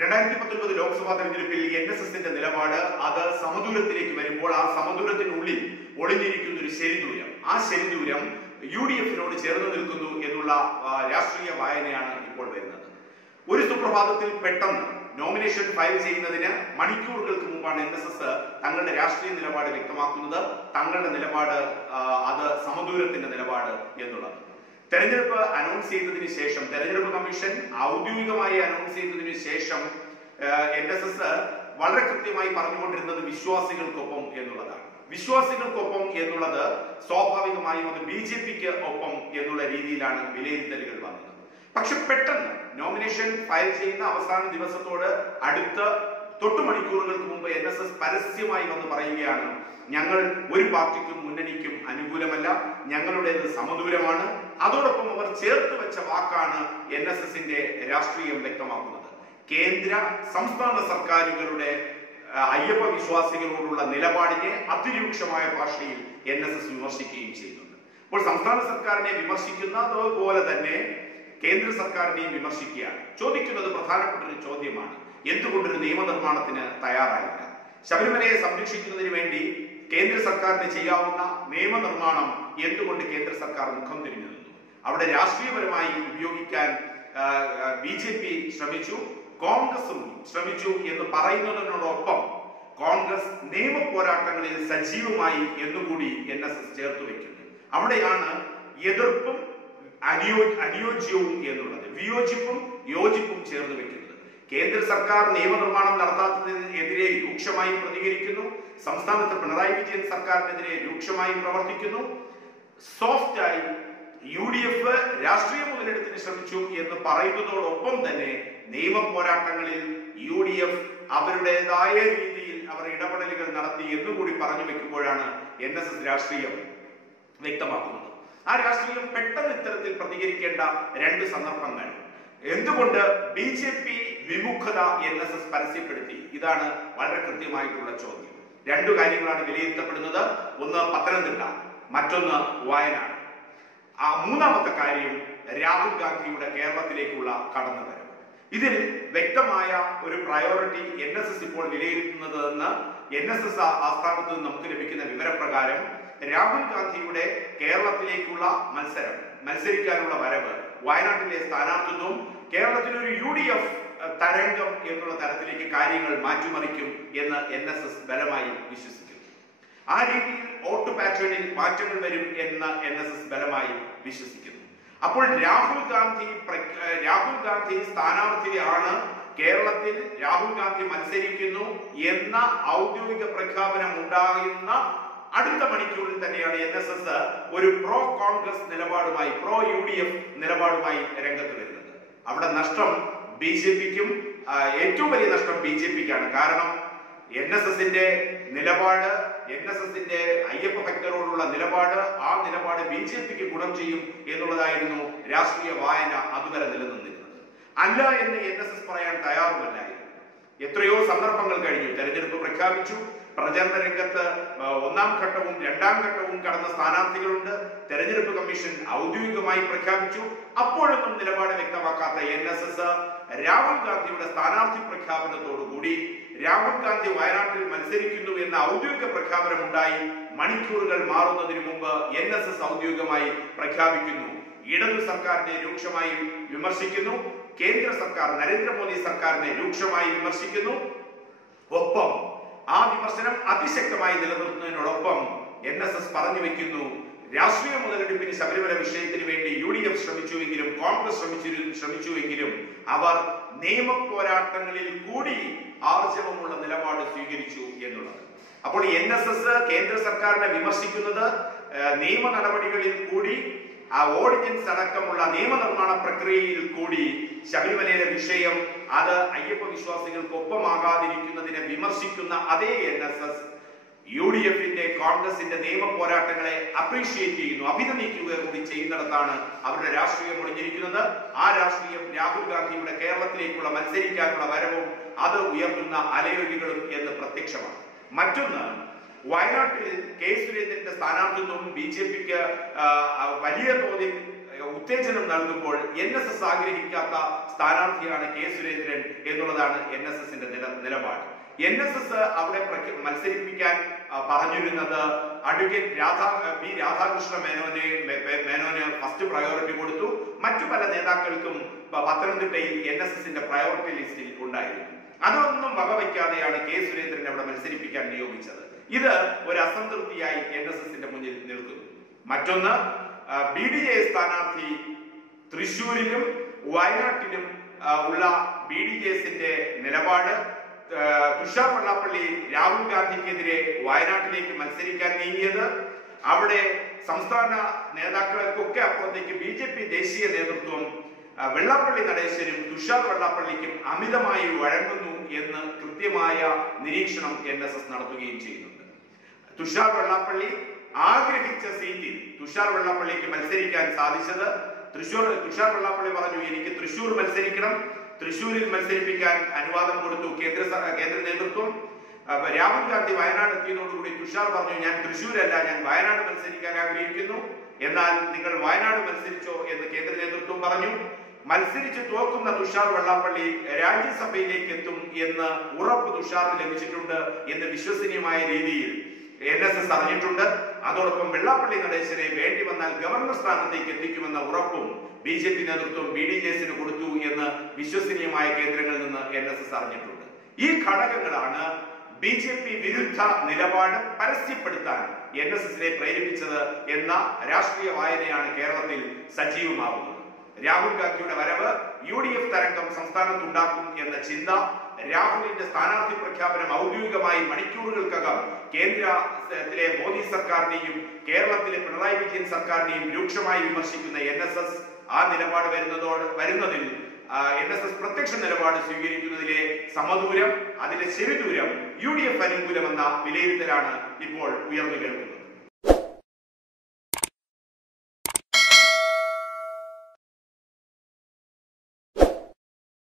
രണ്ടായിരത്തി പത്തൊൻപത് ലോക്സഭാ തെരഞ്ഞെടുപ്പിൽ എൻ എസ് എസിന്റെ നിലപാട് അത് സമദൂരത്തിലേക്ക് വരുമ്പോൾ ആ സമദൂരത്തിനുള്ളിൽ ഒളിഞ്ഞിരിക്കുന്ന ഒരു ശരിദൂരം. ആ ശരിദൂരം യു ഡി എഫിനോട് ചേർന്ന് നിൽക്കുന്നു എന്നുള്ള രാഷ്ട്രീയ വായനയാണ് ഇപ്പോൾ വരുന്നത്. ഒരു സുപ്രഭാതത്തിൽ പെട്ടെന്ന് നോമിനേഷൻ ഫയൽ ചെയ്യുന്നതിന് മണിക്കൂറുകൾക്ക് മുമ്പാണ് എൻ എസ് എസ് തങ്ങളുടെ രാഷ്ട്രീയ നിലപാട് വ്യക്തമാക്കുന്നത് തങ്ങളുടെ നിലപാട് അത് സമദൂരത്തിന്റെ നിലപാട് എന്നുള്ളത്. തെരഞ്ഞെടുപ്പ് അനൗൺസ് ചെയ്തതിന് ശേഷം തെരഞ്ഞെടുപ്പ് കമ്മീഷൻ ഔദ്യോഗികമായി അനൗൺസ് ചെയ്തതിന് ശേഷം എൻ എസ് എസ് വളരെ കൃത്യമായി പറഞ്ഞുകൊണ്ടിരുന്നത് വിശ്വാസികൾക്കൊപ്പം എന്നുള്ളതാണ്. വിശ്വാസികൾക്കൊപ്പം എന്നുള്ളത് സ്വാഭാവികമായും അത് ബി ജെ പിക്ക് ഒപ്പം എന്നുള്ള രീതിയിലാണ് വിലയിരുത്തലുകൾ വന്നത്. പക്ഷെ പെട്ടെന്ന് നോമിനേഷൻ ഫയൽ ചെയ്യുന്ന അവസാന ദിവസത്തോട് അടുത്ത തൊട്ടു മണിക്കൂറുകൾക്ക് മുമ്പ് എൻ എസ് എസ് പരസ്യമായി വന്ന് പറയുകയാണ് ഞങ്ങൾ ഒരു പാർട്ടിക്കും മുന്നണിക്കും അനുകൂലമല്ല. ഞങ്ങളുടേത് സമദൂരമാണ്. അതോടൊപ്പം അവർ ചേർത്ത് വെച്ച വാക്കാണ് എൻ എസ് എസിന്റെ രാഷ്ട്രീയം വ്യക്തമാക്കുന്നത്. കേന്ദ്ര സംസ്ഥാന സർക്കാരുകളുടെ അയ്യപ്പ വിശ്വാസികളോടുള്ള നിലപാടിനെ അതിരൂക്ഷമായ ഭാഷയിൽ എൻ എസ് എസ് വിമർശിക്കുകയും ചെയ്യുന്നുണ്ട്. അപ്പോൾ സംസ്ഥാന സർക്കാരിനെ വിമർശിക്കുന്നതുപോലെ തന്നെ കേന്ദ്ര സർക്കാരിനെയും വിമർശിക്കുകയാണ്. ചോദിക്കുന്നത് പ്രധാനപ്പെട്ട ഒരു ചോദ്യമാണ്. എന്തുകൊണ്ടൊരു നിയമനിർമ്മാണത്തിന് തയ്യാറായില്ല? ശബരിമലയെ സംരക്ഷിക്കുന്നതിന് വേണ്ടി കേന്ദ്ര സർക്കാരിന് ചെയ്യാവുന്ന നിയമനിർമ്മാണം എന്തുകൊണ്ട് കേന്ദ്ര സർക്കാർ മുഖം തിരിഞ്ഞു നിന്നു? അവിടെ രാഷ്ട്രീയപരമായി ഉപയോഗിക്കാൻ ബി ജെ പി ശ്രമിച്ചു കോൺഗ്രസും ശ്രമിച്ചു എന്ന് പറയുന്നതിനോടൊപ്പം കോൺഗ്രസ് നിയമ പോരാട്ടങ്ങളിൽ സജീവമായി എന്നുകൂടി എൻ എസ് എസ് ചേർത്ത് വെക്കുന്നു അവിടെയാണ് എതിർപ്പും അനുയോ അനുയോജ്യവും എന്നുള്ളത്. വിയോജിപ്പും യോജിപ്പും ചേർന്ന് വെക്കുന്നത് കേന്ദ്ര സർക്കാർ നിയമനിർമ്മാണം നടത്താത്തതിനെതിരെ രൂക്ഷമായി പ്രതികരിക്കുന്നു. സംസ്ഥാനത്ത് പിണറായി വിജയൻ സർക്കാരിനെതിരെ രൂക്ഷമായി പ്രവർത്തിക്കുന്നു. സോഫ്റ്റായി യു ഡി എഫ് രാഷ്ട്രീയ മുതലെടുപ്പിന് ശ്രമിച്ചു എന്ന് പറയുന്നതോടൊപ്പം തന്നെ നിയമ പോരാട്ടങ്ങളിൽ യു ഡി എഫ് അവരുടേതായ രീതിയിൽ അവർ ഇടപെടലുകൾ നടത്തി എന്നുകൂടി പറഞ്ഞു വെക്കുമ്പോഴാണ് എൻ എസ് എസ് രാഷ്ട്രീയം വ്യക്തമാക്കുന്നത്. ആ രാഷ്ട്രീയം പെട്ടെന്ന് ഇത്തരത്തിൽ പ്രതികരിക്കേണ്ട രണ്ട് സന്ദർഭങ്ങൾ. എന്തുകൊണ്ട് ബി ജെ പി വിമുഖത എൻ എസ് എസ് പരസ്യപ്പെടുത്തി. ഇതാണ് വളരെ കൃത്യമായിട്ടുള്ള ചോദ്യം. രണ്ടു കാര്യങ്ങളാണ് വിലയിരുത്തപ്പെടുന്നത്. ഒന്ന് പത്തനംതിട്ട മറ്റൊന്ന് വയനാട്. ആ മൂന്നാമത്തെ കാര്യം രാഹുൽ ഗാന്ധിയുടെ കേരളത്തിലേക്കുള്ള കടന്നുവരവ്. ഇതിൽ വ്യക്തമായ ഒരു പ്രയോറിറ്റി എൻ എസ് എസ് ഇപ്പോൾ വിലയിരുത്തുന്നത് എന്ന് എൻ എസ് എസ് ആസ്ഥാനത്ത് നിന്ന് നമുക്ക് ലഭിക്കുന്ന വിവരപ്രകാരം രാഹുൽ ഗാന്ധിയുടെ കേരളത്തിലേക്കുള്ള മത്സരം മത്സരിക്കാനുള്ള വരവ് വയനാട്ടിലെ സ്ഥാനാർത്ഥിത്വം കേരളത്തിൽ ഒരു യു ഡി എഫ് തരംഗം എന്നുള്ള തരത്തിലേക്ക് കാര്യങ്ങൾ മാറ്റിമറിക്കും എന്ന് എൻ എസ് എസ് ബലമായി വിശ്വസിക്കുന്നു. ആ രീതിയിൽ വോട്ട് പാറ്റേണിൽ മാറ്റങ്ങൾ വരും എന്ന് എൻ എസ് എസ് ബലമായി വിശ്വസിക്കുന്നു. അപ്പോൾ രാഹുൽ ഗാന്ധി രാഹുൽ ഗാന്ധി സ്ഥാനാർത്ഥിയാണ് കേരളത്തിൽ രാഹുൽ ഗാന്ധി മത്സരിക്കുന്നു എന്ന ഔദ്യോഗിക പ്രഖ്യാപനം ഉണ്ടാകുന്ന അടുത്ത മണിക്കൂറിൽ തന്നെയാണ് എൻ എസ് എസ് ഒരു പ്രോ കോൺഗ്രസ് നിലപാടുമായി പ്രോ യു ഡി എഫ് നിലപാടുമായി രംഗത്ത് വരുന്നത്. അവിടെ നഷ്ടം ബി ജെ പിക്കും ഏറ്റവും വലിയ നഷ്ടം ബി ജെ പിക്കാണ്. കാരണം എൻ എസ് എസിന്റെ നിലപാട് എൻ എസ് എസിന്റെ അയ്യപ്പ ഭക്തരോടുള്ള നിലപാട് ആ നിലപാട് ബി ജെ പിക്ക് ഗുണം ചെയ്യും എന്നുള്ളതായിരുന്നു രാഷ്ട്രീയ വായന അതുവരെ നിലനിന്നിരുന്നത്. അല്ല എന്ന് എൻ എസ് എസ് പറയാൻ തയ്യാറുമല്ലായിരുന്നു എത്രയോ സന്ദർഭങ്ങൾ കഴിഞ്ഞു. തെരഞ്ഞെടുപ്പ് പ്രഖ്യാപിച്ചു. പ്രചരണ രംഗത്ത് ഒന്നാം ഘട്ടവും രണ്ടാം ഘട്ടവും കടന്ന സ്ഥാനാർത്ഥികളുണ്ട്. തെരഞ്ഞെടുപ്പ് കമ്മീഷൻ ഔദ്യോഗികമായി പ്രഖ്യാപിച്ചു. അപ്പോഴൊന്നും നിലപാട് വ്യക്തമാക്കാത്ത എൻ എസ് എസ് രാഹുൽ ഗാന്ധിയുടെ സ്ഥാനാർത്ഥി പ്രഖ്യാപനത്തോടുകൂടി രാഹുൽ ഗാന്ധി വയനാട്ടിൽ മത്സരിക്കുന്നു എന്ന ഔദ്യോഗിക പ്രഖ്യാപനം ഉണ്ടായി മണിക്കൂറുകൾ മാറുന്നതിന് മുമ്പ് എൻ എസ് എസ് ഔദ്യോഗികമായി പ്രഖ്യാപിക്കുന്നു. ഇടതു സർക്കാരിനെ രൂക്ഷമായി വിമർശിക്കുന്നു. കേന്ദ്ര സർക്കാർ നരേന്ദ്രമോദി സർക്കാരിനെ രൂക്ഷമായി വിമർശിക്കുന്നു. ഒപ്പം ആ വിമർശനം അതിശക്തമായി നിലനിർത്തുന്നതിനോടൊപ്പം എൻ എസ് എസ് പറഞ്ഞു വെക്കുന്നു. രാഷ്ട്രീയ മുതലെടുപ്പിന് ശബരിമല വിഷയത്തിന് വേണ്ടി യു ഡി എഫ് ശ്രമിച്ചുവെങ്കിലും കോൺഗ്രസ് ശ്രമിച്ചു ശ്രമിച്ചുവെങ്കിലും അവർ നിയമ പോരാട്ടങ്ങളിൽ കൂടി ആർജവമുള്ള നിലപാട് സ്വീകരിച്ചു എന്നുള്ളത്. അപ്പോൾ എൻ എസ് എസ് കേന്ദ്ര സർക്കാരിനെ വിമർശിക്കുന്നത് നിയമ നടപടികളിൽ കൂടി ആ ഓർഡിനൻസ് അടക്കമുള്ള നിയമനിർമ്മാണ പ്രക്രിയയിൽ കൂടി ശബരിമലയിലെ വിഷയം അത് അയ്യപ്പ വിശ്വാസികൾക്കൊപ്പമാകാതിരിക്കുന്നതിനെ വിമർശിക്കുന്ന അതേ N S S U D എഫിന്റെ കോൺഗ്രസിന്റെ നിയമ പോരാട്ടങ്ങളെ അപ്രീഷിയേറ്റ് ചെയ്യുന്നു അഭിനന്ദിക്കുക കൂടി ചെയ്യുന്നിടത്താണ് അവരുടെ രാഷ്ട്രീയം ഒളിഞ്ഞിരിക്കുന്നത്. ആ രാഷ്ട്രീയം രാഹുൽ ഗാന്ധിയുടെ കേരളത്തിലേക്കുള്ള മത്സരിക്കാനുള്ള വരവും അത് ഉയർത്തുന്ന അലയൊലികളും എന്ന് പ്രത്യക്ഷമാണ്. മറ്റൊന്ന് വയനാട്ടിൽ കെ സുരേന്ദ്രന്റെ സ്ഥാനാർത്ഥിത്വം ബി ജെ പിക്ക് വലിയ തോതിൽ ഉത്തേജനം നൽകുമ്പോൾ എൻ എസ് എസ് ആഗ്രഹിക്കാത്ത സ്ഥാനാർത്ഥിയാണ് കെ സുരേന്ദ്രൻ എന്നുള്ളതാണ് എൻ എസ് എസിന്റെ നിലപാട്. എൻ എസ് എസ് അവിടെ മത്സരിപ്പിക്കാൻ പറഞ്ഞിരുന്നത് അഡ്വക്കേറ്റ് രാധാ ബി രാധാകൃഷ്ണ മേനോനെ മേനോന് ഫസ്റ്റ് പ്രയോറിറ്റി കൊടുത്തു. മറ്റു പല നേതാക്കൾക്കും പത്തനംതിട്ടയിൽ എൻ എസ് എസിന്റെ പ്രയോറിറ്റി ലിസ്റ്റിൽ ഉണ്ടായിരുന്നു. അതൊന്നും വകവയ്ക്കാതെയാണ് കെ സുരേന്ദ്രൻ അവിടെ മത്സരിപ്പിക്കാൻ നിയോഗിച്ചത്. ഇത് ഒരു അസംതൃപ്തിയായി എൻ എസ് എസിന്റെ മുന്നിൽ നിൽക്കുന്നു. മറ്റൊന്ന് ബി ഡി എ സ്ഥാനാർത്ഥി തൃശൂരിലും വയനാട്ടിലും ഉള്ള ബി ഡി ജെ എസിന്റെ നിലപാട് തുഷാർ വെള്ളാപ്പള്ളി രാഹുൽ ഗാന്ധിക്കെതിരെ വയനാട്ടിലേക്ക് മത്സരിക്കാൻ നീങ്ങിയത്. അവിടെ സംസ്ഥാന നേതാക്കൾക്കൊക്കെ അപ്പുറത്തേക്ക് ബി ജെ പി ദേശീയ നേതൃത്വം വെള്ളാപ്പള്ളി നടേശനും തുഷാർ വെള്ളാപ്പള്ളിക്കും അമിതമായി വഴങ്ങുന്നു എന്ന് കൃത്യമായ നിരീക്ഷണം എൻ എസ് എസ് നടത്തുകയും ചെയ്യുന്നുണ്ട്. തുഷാർ വെള്ളാപ്പള്ളി ആഗ്രഹിച്ച സീറ്റിൽ തുഷാർ വെള്ളാപ്പള്ളിക്ക് മത്സരിക്കാൻ സാധിച്ചത്. തൃശൂർ തുഷാർ വെള്ളാപ്പള്ളി പറഞ്ഞു എനിക്ക് തൃശൂർ മത്സരിക്കണം. തൃശൂരിൽ മത്സരിപ്പിക്കാൻ അനുവാദം കൊടുത്തു കേന്ദ്ര കേന്ദ്ര നേതൃത്വം. രാഹുൽ ഗാന്ധി വയനാട് എത്തിയതോടുകൂടി തുഷാർ പറഞ്ഞു ഞാൻ തൃശൂരല്ല ഞാൻ വയനാട് മത്സരിക്കാൻ ആഗ്രഹിക്കുന്നു. എന്നാൽ നിങ്ങൾ വയനാട് മത്സരിച്ചോ എന്ന് കേന്ദ്ര നേതൃത്വം പറഞ്ഞു. മത്സരിച്ച് തോക്കുന്ന തുഷാർ വെള്ളാപ്പള്ളി രാജ്യസഭയിലേക്ക് എത്തും എന്ന് ഉറപ്പ് തുഷാറിന് ലഭിച്ചിട്ടുണ്ട് എന്ന് വിശ്വസനീയമായ രീതിയിൽ എൻ എസ് എസ് അറിഞ്ഞിട്ടുണ്ട്. അതോടൊപ്പം വെള്ളാപ്പള്ളി നടേശനെ വേണ്ടി വന്നാൽ ഗവർണർ സ്ഥാനത്തേക്ക് എത്തിക്കുമെന്ന ഉറപ്പും ബി ജെ പി നേതൃത്വം ബി ഡി ജെ എസിന് കൊടുത്തു എന്ന് വിശ്വസനീയമായ കേന്ദ്രങ്ങളിൽ നിന്ന് എൻ എസ് എസ് അറിഞ്ഞിട്ടുണ്ട്. ഈ ഘടകങ്ങളാണ് ബി ജെ പി വിരുദ്ധ നിലപാട് പരസ്യപ്പെടുത്താൻ എൻ എസ് എസിനെ പ്രേരിപ്പിച്ചത് എന്ന രാഷ്ട്രീയ വായനയാണ് കേരളത്തിൽ സജീവമാകുന്നത്. രാഹുൽ ഗാന്ധിയുടെ വരവ് യു ഡി എഫ് തരംഗം സംസ്ഥാനത്തുണ്ടാക്കും എന്ന ചിന്ത രാഹുലിന്റെ സ്ഥാനാർത്ഥി പ്രഖ്യാപനം ഔദ്യോഗികമായി മണിക്കൂറുകൾക്കകം കേന്ദ്രത്തിലെ മോദി സർക്കാരിനെയും കേരളത്തിലെ പിണറായി വിജയൻ സർക്കാരിനെയും രൂക്ഷമായി വിമർശിക്കുന്ന എൻ എസ് എസ് ആ നിലപാട് വരുന്നതോട് വരുന്നതിൽ എൻ എസ് എസ് പ്രത്യക്ഷ നിലപാട് സ്വീകരിക്കുന്നതിലെ സമദൂരം അതിലെ ശരിദൂരം യു ഡി എഫ് അനുകൂലമെന്ന വിലയിരുത്തലാണ് ഇപ്പോൾ ഉയർന്നു കേൾക്കുന്നത്.